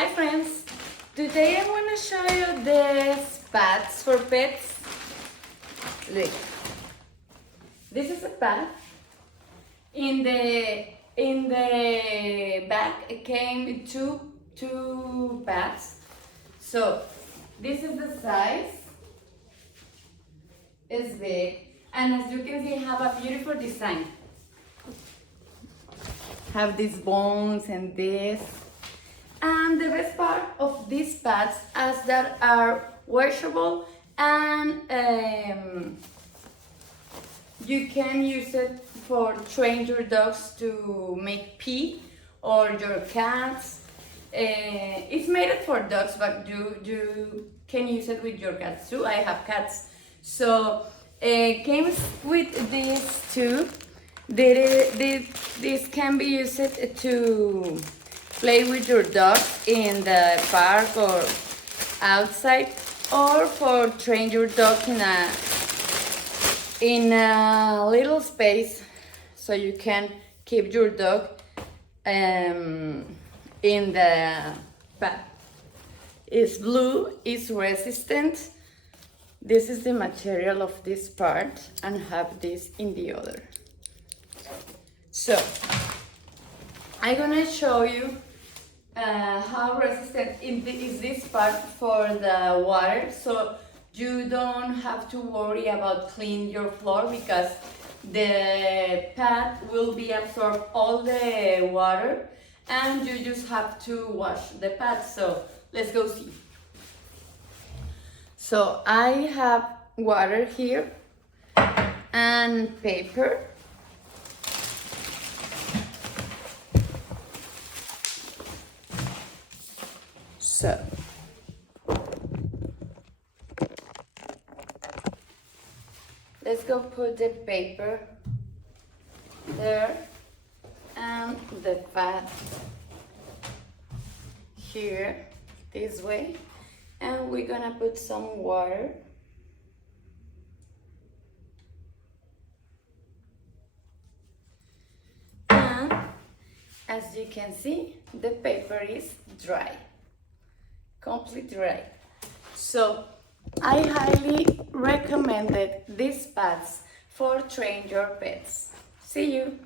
Hi friends, today I want to show you these pads for pets. Look, this is a pad. In the back it came two pads. So this is the size. It's big, and as you can see, have a beautiful design. Have these bones and this. And the best part of these pads is that are washable, and you can use it for train your dogs to make pee, or your cats. It's made for dogs, but you can use it with your cats too. I have cats, so came with these two. This can be used to play with your dog in the park or outside, or for train your dog in a little space, so you can keep your dog in the pad. It's blue, it's resistant. This is the material of this part, and have this in the other. So I'm gonna show you how resistant is this part for the water, so you don't have to worry about cleaning your floor, because the pad will be absorb all the water, and you just have to wash the pad. So let's go see. So I have water here and paper. So let's go put the paper there and the pad here this way, and we're gonna put some water. And as you can see, the paper is dry. Completely dry. So I highly recommended these pads for train your pets. See you.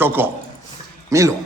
Choco, Milo.